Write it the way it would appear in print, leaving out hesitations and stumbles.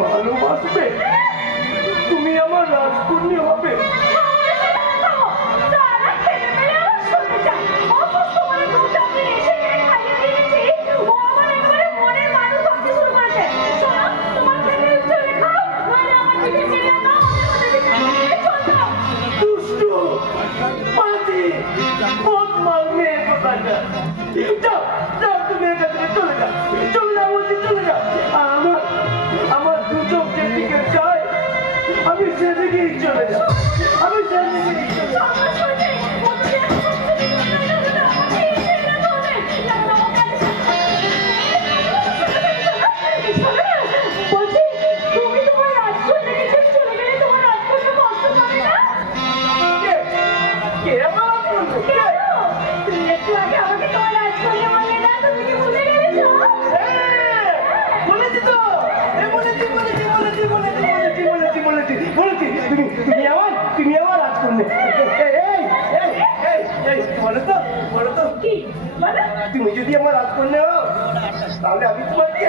ভালোবাসবে, তুমি আমার রাজকন্যা হবে। আমার দু চোখ যেদিকে চাই আমি সেদিকেই চলে যাই, আমি সেদিকেই চলে যাই। তুমি আমার রাজকন্যা। তুমি যদি আমার রাজকন্যা হও তাহলে আমি তোমাকে